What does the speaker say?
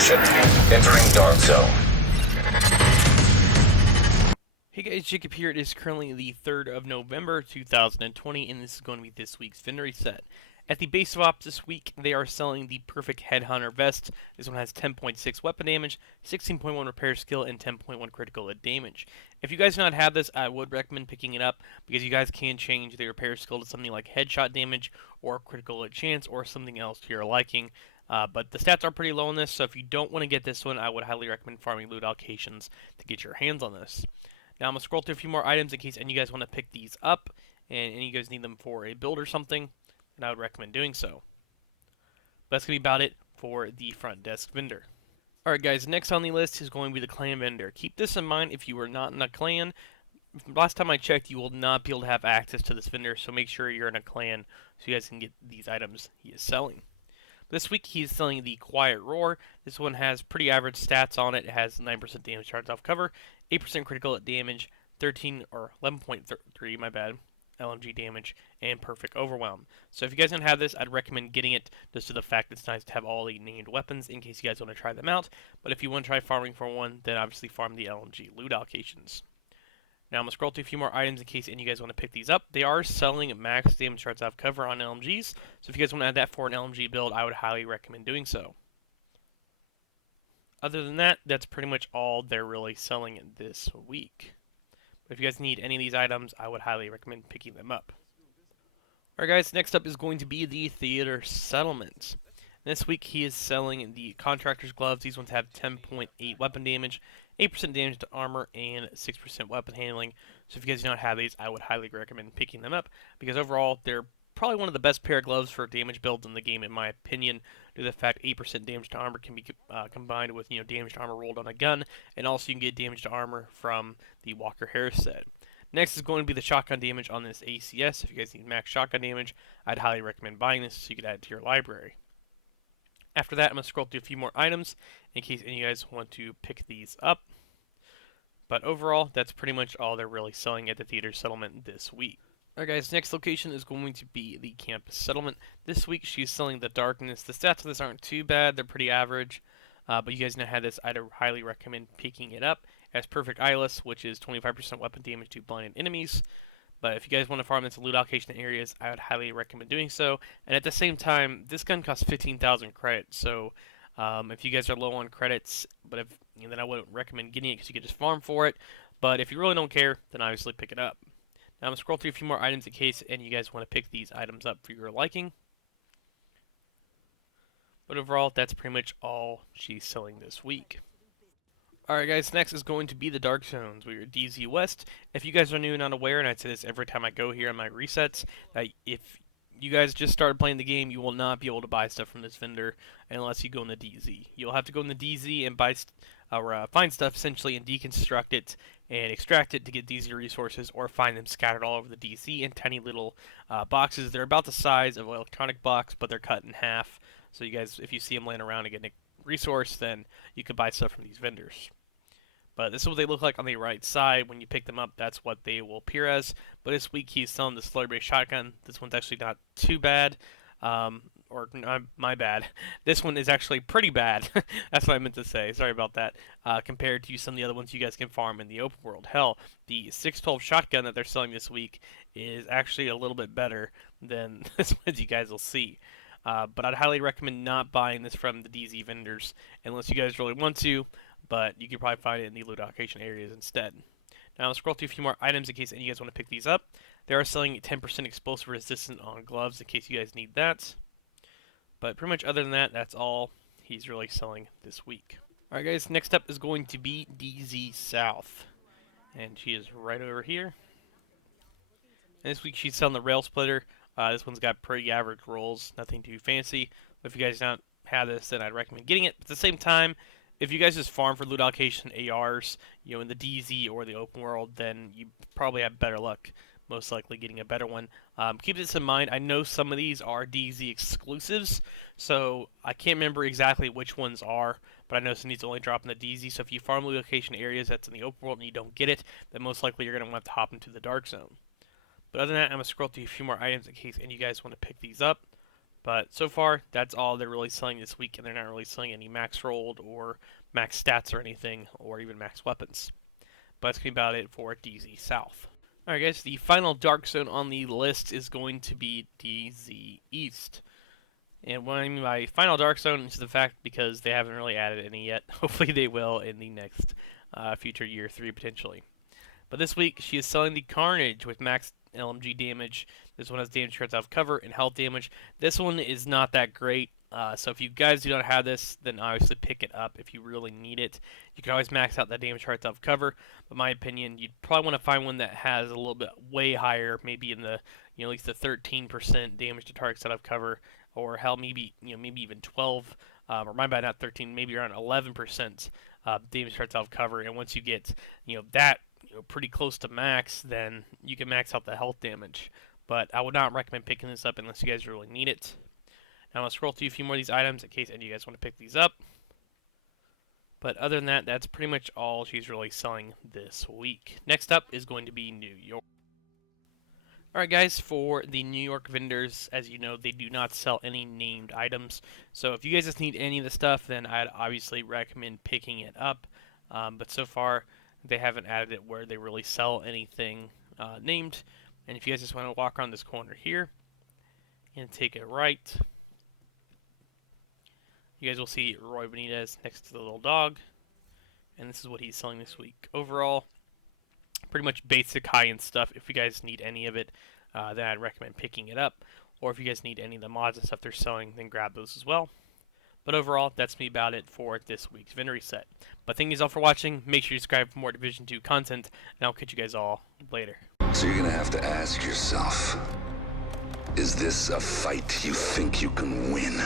Caution. Entering Dark Zone. Hey guys, Jacob here. It is currently the 3rd of November 2020, and this is going to be this week's vendor reset. At the base of ops this week, they are selling the Perfect Headhunter Vest. This one has 10.6 weapon damage, 16.1 repair skill, and 10.1 critical damage. If you guys do not have this, I would recommend picking it up because you guys can change the repair skill to something like headshot damage or critical chance or something else to your liking. But the stats are pretty low on this, so if you don't want to get this one, I would highly recommend farming loot allocations to get your hands on this. Now I'm going to scroll through a few more items in case any of you guys want to pick these up, and any of you guys need them for a build or something, and I would recommend doing so. But that's going to be about it for the front desk vendor. Alright guys, next on the list is going to be the clan vendor. Keep this in mind if you are not in a clan. Last time I checked, you will not be able to have access to this vendor, so make sure you're in a clan so you guys can get these items he is selling. This week he is selling the Quiet Roar. This one has pretty average stats on it. It has 9% damage charged off cover, 8% critical damage, 13 or 11.3, my bad, LMG damage, and perfect overwhelm. So if you guys don't have this, I'd recommend getting it just to the fact it's nice to have all the named weapons in case you guys want to try them out. But if you want to try farming for one, then obviously farm the LMG loot allocations. Now I'm going to scroll through a few more items in case any of you guys want to pick these up. They are selling max damage charts out of cover on LMGs, so if you guys want to add that for an LMG build, I would highly recommend doing so. Other than that, that's pretty much all they're really selling this week. But if you guys need any of these items, I would highly recommend picking them up. Alright guys, next up is going to be the Theater Settlement. This week he is selling the Contractor's Gloves. These ones have 10.8 weapon damage, 8% damage to armor, and 6% weapon handling. So if you guys do not have these, I would highly recommend picking them up because overall they're probably one of the best pair of gloves for damage builds in the game in my opinion, due to the fact 8% damage to armor can be combined with damage to armor rolled on a gun, and also you can get damage to armor from the Walker Harris set. Next is going to be the shotgun damage on this ACS. If you guys need max shotgun damage, I'd highly recommend buying this so you could add it to your library. After that, I'm going to scroll through a few more items in case any of you guys want to pick these up. But overall, that's pretty much all they're really selling at the Theater Settlement this week. Alright guys, next location is going to be the Campus Settlement. This week she's selling the Darkness. The stats of this aren't too bad, they're pretty average. But you guys know how this, I'd highly recommend picking it up. It has Perfect Eyeless, which is 25% weapon damage to blinded enemies. But if you guys want to farm into loot allocation areas, I would highly recommend doing so. And at the same time, this gun costs 15,000 credits. So if you guys are low on credits, then I wouldn't recommend getting it because you could just farm for it. But if you really don't care, then obviously pick it up. Now I'm going to scroll through a few more items in case any of you guys want to pick these items up for your liking. But overall, that's pretty much all she's selling this week. Alright guys, next is going to be the Dark Zones. We are DZ West. If you guys are new and not aware, and I say this every time I go here on my resets, that if you guys just started playing the game, you will not be able to buy stuff from this vendor unless you go in the DZ. You'll have to go in the DZ and buy or find stuff essentially and deconstruct it and extract it to get DZ resources, or find them scattered all over the DZ in tiny little boxes. They're about the size of an electronic box, but they're cut in half. So you guys, if you see them laying around and getting a resource, then you can buy stuff from these vendors. But this is what they look like on the right side. When you pick them up, that's what they will appear as. But this week he's selling the Slurry shotgun. This one's actually not too bad. Or my bad. This one is actually pretty bad. That's what I meant to say. Sorry about that. Compared to some of the other ones you guys can farm in the open world. Hell, the 612 shotgun that they're selling this week is actually a little bit better than this one, you guys will see. But I'd highly recommend not buying this from the DZ vendors unless you guys really want to. But you can probably find it in the loot allocation areas instead. Now I'll scroll through a few more items in case any of you guys want to pick these up. They are selling 10% explosive resistant on gloves in case you guys need that. But pretty much other than that, that's all he's really selling this week. Alright guys, next up is going to be DZ South. And she is right over here. And this week she's selling the Rail Splitter. This one's got pretty average rolls, nothing too fancy. But if you guys don't have this, then I'd recommend getting it. But at the same time, if you guys just farm for loot allocation ARs, in the DZ or the open world, then you probably have better luck, most likely getting a better one. Keep this in mind. I know some of these are DZ exclusives, so I can't remember exactly which ones are, but I know some of these only drop in the DZ. So if you farm loot allocation areas that's in the open world and you don't get it, then most likely you're going to have to hop into the Dark Zone. But other than that, I'm going to scroll through a few more items in case any of you guys want to pick these up. But so far, that's all they're really selling this week, and they're not really selling any max rolled or max stats or anything, or even max weapons. But that's going to be about it for DZ South. Alright guys, the final Dark Zone on the list is going to be DZ East. And what I mean by final Dark Zone is the fact because they haven't really added any yet. Hopefully they will in the next future year 3 potentially. But this week she is selling the Carnage with max LMG damage. This one has damage cards out of cover and health damage. This one is not that great. So if you guys do not have this, then obviously pick it up if you really need it. You can always max out that damage cards out of cover. But in my opinion, you'd probably want to find one that has a little bit way higher, maybe in the at least the 13% damage to targets out of cover, or hell, maybe maybe even 12, or my bad, not 13, maybe around 11% damage cards out of cover. And once you get that pretty close to max, then you can max out the health damage. But I would not recommend picking this up unless you guys really need it. Now I'm going to scroll through a few more of these items in case any of you guys want to pick these up. But other than that, that's pretty much all she's really selling this week. Next up is going to be New York. Alright guys, for the New York vendors, as you know, they do not sell any named items. So if you guys just need any of the stuff, then I'd obviously recommend picking it up. But so far, they haven't added it where they really sell anything named. And if you guys just want to walk around this corner here and take it right, you guys will see Roy Benitez next to the little dog. And this is what he's selling this week. Overall, pretty much basic high-end stuff. If you guys need any of it, then I'd recommend picking it up. Or if you guys need any of the mods and stuff they're selling, then grab those as well. But overall, that's me about it for this week's vendor reset. But thank you all for watching. Make sure you subscribe for more Division 2 content, and I'll catch you guys all later. So you're gonna have to ask yourself, is this a fight you think you can win?